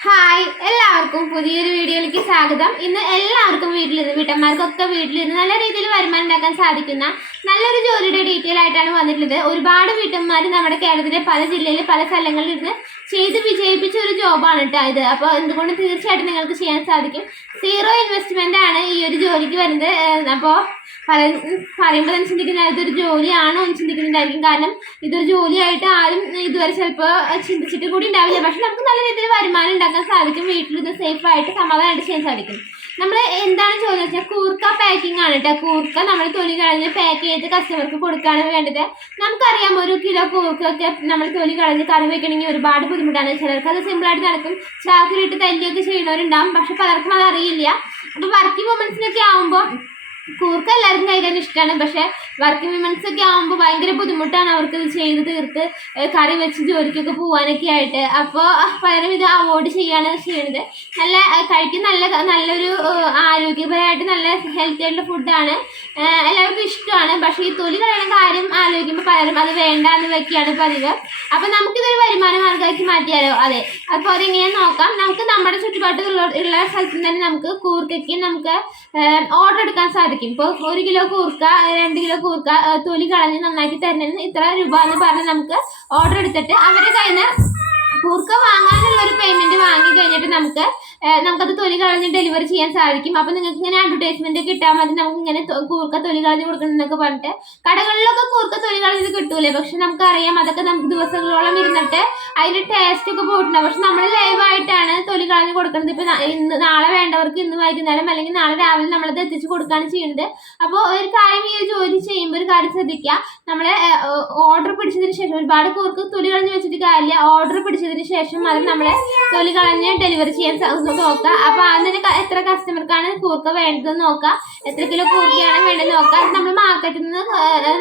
Hi എല്ലാവർക്കും പുതിയൊരു വീഡിയോയിലേക്ക് സ്വാഗതം. ഇന്ന് എല്ലാവർക്കും വീട്ടിലിരുന്ന് വീട്ടമ്മമാർക്കൊക്കെ വീട്ടിലിരുന്ന് നല്ല രീതിയിൽ വരുമാനം ഉണ്ടാക്കാൻ സാധിക്കുന്ന നല്ലൊരു ജോലിയുടെ ഡീറ്റെയിൽ ആയിട്ടാണ് വന്നിട്ടുള്ളത്. ഒരുപാട് വീട്ടമ്മമാർ നമ്മുടെ കേരളത്തിലെ പല ജില്ലയിൽ പല സ്ഥലങ്ങളിൽ ഇരുന്ന് ചെയ്ത് വിജയിപ്പിച്ച ഒരു ജോബാണ് കേട്ടോ ഇത്. അപ്പോൾ എന്തുകൊണ്ട് തീർച്ചയായിട്ടും നിങ്ങൾക്ക് ചെയ്യാൻ സാധിക്കും? സീറോ ഇൻവെസ്റ്റ്മെന്റ് ആണ് ഈ ഒരു ജോലിക്ക് വരുന്നത്. അപ്പോൾ പല പറയുമ്പോൾ തന്നെ ചിന്തിക്കുന്ന ഇതൊരു ജോലിയാണോ എന്ന് ചിന്തിക്കുന്നുണ്ടായിരിക്കും. കാരണം ഇതൊരു ജോലിയായിട്ട് ആരും ഇതുവരെ ചിലപ്പോൾ ചിന്തിച്ചിട്ട് കൂടി ഉണ്ടാവില്ല. പക്ഷെ നമുക്ക് നല്ല രീതിയിൽ വരുമാനം ഉണ്ടാക്കാൻ സാധിക്കും. വീട്ടിലിരുന്ന് സേഫായിട്ട് സമാധാനമായിട്ട് ചെയ്യാൻ സാധിക്കും. നമ്മൾ എന്താണ് ചോദിച്ചത് പാക്കിംഗ് ആണ് കേട്ടോ കൂർക്ക നമ്മൾ തൊലി കളഞ്ഞ് പാക്ക് ചെയ്ത് കസ്റ്റമർക്ക് കൊടുക്കാണ് വേണ്ടത്. നമുക്കറിയാം ഒരു കിലോ കൂർക്കൊക്കെ നമ്മൾ തൊലി കളഞ്ഞ് കറി വെക്കണമെങ്കിൽ ഒരുപാട് ബുദ്ധിമുട്ടാണ്. ചിലർക്ക് അത് സിമ്പിളായിട്ട് നടക്കും. ചാക്കിലിട്ട് തല്ലിയൊക്കെ ചെയ്യുന്നവരുണ്ടാവും. പക്ഷെ പലർക്കും അത് അറിയില്ല. അപ്പോൾ വർക്കിംഗ് വുമൻസിനൊക്കെ ആകുമ്പോൾ കൂർക്ക എല്ലാവർക്കും കഴിക്കാൻ ഇഷ്ടമാണ് പക്ഷെ വർക്കിംഗ് വിമൻസ് ഒക്കെ ആകുമ്പോൾ ഭയങ്കര ബുദ്ധിമുട്ടാണ് അവർക്ക് ഇത് ചെയ്ത് തീർത്ത് കറി വെച്ച് ജോലിക്കൊക്കെ പോകാനൊക്കെ ആയിട്ട്. അപ്പോൾ പലരും ഇത് അവോയ്ഡ് ചെയ്യാണ് ചെയ്യുന്നത് നല്ല കഴിക്കും നല്ല നല്ലൊരു ആരോഗ്യപരമായിട്ട് നല്ല ഹെൽത്തി ആയിട്ടുള്ള ഫുഡാണ് എല്ലാവർക്കും ഇഷ്ടമാണ് പക്ഷേ ഈ തൊലി കളയണ കാര്യം ആലോചിക്കുമ്പോൾ പലരും അത് വേണ്ട എന്ന് വെക്കുകയാണ് പതിവ്. അപ്പോൾ നമുക്കിതൊരു വരുമാന മാർഗമാക്കി മാറ്റിയാലോ? അതെ. അപ്പോൾ അതെങ്ങനെയാണ് നോക്കാം. നമുക്ക് നമ്മുടെ ചുറ്റുപാട്ടിലുള്ള ഉള്ള സ്ഥലത്ത് തന്നെ നമുക്ക് കൂർക്കയ്ക്ക് നമുക്ക് ഓർഡർ എടുക്കാൻ സാധിക്കും. ഇപ്പോൾ ഒരു കിലോ കൂർക്ക രണ്ട് കിലോ കൂർക്ക തൊലി കളഞ്ഞ് നന്നാക്കി തരുന്നതിന് ഇത്ര രൂപ എന്ന് പറഞ്ഞ് നമുക്ക് ഓർഡർ എടുത്തിട്ട് അവരുടെ കയ്യിൽ നിന്ന് കൂർക്ക വാങ്ങാനുള്ള ഒരു പേയ്മെന്റ് വാങ്ങി കഴിഞ്ഞിട്ട് നമുക്ക് നമുക്കത് തൊലി കളഞ്ഞ് ഡെലിവറി ചെയ്യാൻ സാധിക്കും. അപ്പോൾ നിങ്ങൾക്ക് ഇങ്ങനെ അഡ്വർടൈസ്മെന്റ് കിട്ടാൻ മതി നമുക്ക് ഇങ്ങനെ കൂർക്ക തൊലി കളഞ്ഞ് കൊടുക്കണം എന്നൊക്കെ പറഞ്ഞിട്ട് കടകളിലൊക്കെ കൂർക്ക തൊലി കളഞ്ഞത് കിട്ടൂലേ? പക്ഷെ നമുക്കറിയാം അതൊക്കെ നമുക്ക് ദിവസങ്ങളോളം ഇരുന്നിട്ട് അതിന്റെ ടേസ്റ്റ് ഒക്കെ പോയിട്ടുണ്ട്. പക്ഷെ നമ്മൾ ലൈവായിട്ടാണ് തൊലി കളഞ്ഞ് കൊടുക്കുന്നത്. ഇപ്പൊ ഇന്ന് നാളെ വേണ്ടവർക്ക് ഇന്ന് വൈകുന്നേരം അല്ലെങ്കിൽ നാളെ രാവിലെ നമ്മളത് എത്തിച്ചു കൊടുക്കുകയാണ് ചെയ്യുന്നത്. അപ്പോൾ ഒരു കാര്യം ഈ ഒരു ജോലി ചെയ്യുമ്പോൾ ഒരു കാര്യം ശ്രദ്ധിക്കുക. നമ്മളെ പിടിച്ചതിന് ശേഷം ഒരുപാട് കൂർക്ക് തൊലി കളഞ്ഞ് വെച്ചിട്ട് കാര്യമില്ല. ഓർഡർ പിടിച്ചതിന് ശേഷം അത് നമ്മളെ തൊലി കളഞ്ഞ് ഡെലിവറി ചെയ്യാൻ നോക്കുക. അപ്പോൾ അതിന് എത്ര കസ്റ്റമർക്കാണ് കൂർക്ക വേണ്ടത് നോക്കുക. എത്ര കിലോ കൂർക്കയാണ് വേണ്ടത് നോക്കുക. അത് നമ്മൾ മാർക്കറ്റിൽ നിന്ന്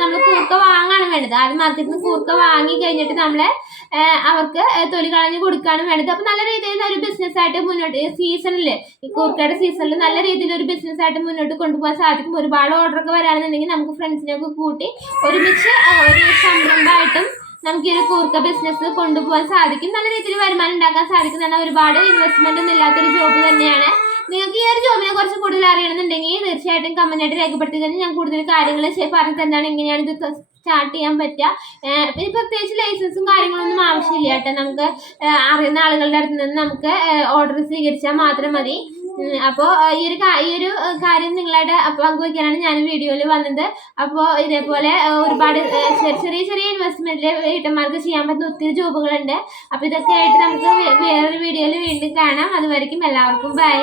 നമ്മൾ കൂർക്ക വാങ്ങാണ് വേണ്ടത്. ആ മാർക്കറ്റിൽ നിന്ന് കൂർക്ക വാങ്ങി കഴിഞ്ഞിട്ട് നമ്മളെ അവർക്ക് തൊലി കളഞ്ഞ് കൊടുക്കുകയാണ് വേണ്ടത് അപ്പൊ നല്ല രീതിയിൽ ഒരു ബിസിനസ് ആയിട്ട് മുന്നോട്ട് സീസണിൽ ഈ കൂർക്കയുടെ സീസണിൽ നല്ല രീതിയിൽ ഒരു ബിസിനസ് ആയിട്ട് മുന്നോട്ട് കൊണ്ടുപോകാൻ സാധിക്കും. ഒരുപാട് ഓർഡർ ഒക്കെ വരാണെന്നുണ്ടെങ്കിൽ നമുക്ക് ഫ്രണ്ട്സിനെയൊക്കെ കൂട്ടി ഒരുമിച്ച് ഒരു സംരംഭമായിട്ടും നമുക്ക് ഈ ഒരു കൂർക്ക ബിസിനസ് കൊണ്ടുപോകാൻ സാധിക്കും. നല്ല രീതിയിൽ വരുമാനം ഉണ്ടാക്കാൻ സാധിക്കുന്നതാണ്. ഒരുപാട് ഇൻവെസ്റ്റ്മെന്റ് ഒന്നും ഇല്ലാത്തൊരു ജോബ് തന്നെയാണ്. നിങ്ങൾക്ക് ഈ ഒരു ജോബിനെ കുറിച്ച് കൂടുതൽ അറിയണമെന്നുണ്ടെങ്കിൽ തീർച്ചയായിട്ടും കമന്റ് ആയിട്ട് രേഖപ്പെടുത്തി കഴിഞ്ഞാൽ ഞാൻ കൂടുതൽ കാര്യങ്ങൾ പറഞ്ഞു തന്നാണ് എങ്ങനെയാണ് ഇത് സ്റ്റാർട്ട് ചെയ്യാൻ പറ്റുക. പിന്നെ പ്രത്യേകിച്ച് ലൈസൻസും കാര്യങ്ങളൊന്നും ആവശ്യമില്ല കേട്ടോ. നമുക്ക് അറിയുന്ന ആളുകളുടെ അടുത്ത് നിന്ന് നമുക്ക് ഓർഡർ സ്വീകരിച്ചാൽ മാത്രം മതി. അപ്പോൾ ഈ ഒരു ഈ ഒരു കാര്യം നിങ്ങളായിട്ട് പങ്കുവയ്ക്കാനാണ് ഞാൻ വീഡിയോയിൽ വന്നത്. അപ്പോൾ ഇതേപോലെ ഒരുപാട് ചെറിയ ചെറിയ ഇൻവെസ്റ്റ്മെന്റിൽ വീട്ടന്മാർക്ക് ചെയ്യാൻ പറ്റുന്ന ഒത്തിരി ജോബുകളുണ്ട് അപ്പോൾ ഇതൊക്കെ ആയിട്ട് നമുക്ക് വേറൊരു വീഡിയോയിൽ വീണ്ടും കാണാം. അതുവരെയും എല്ലാവർക്കും ബൈ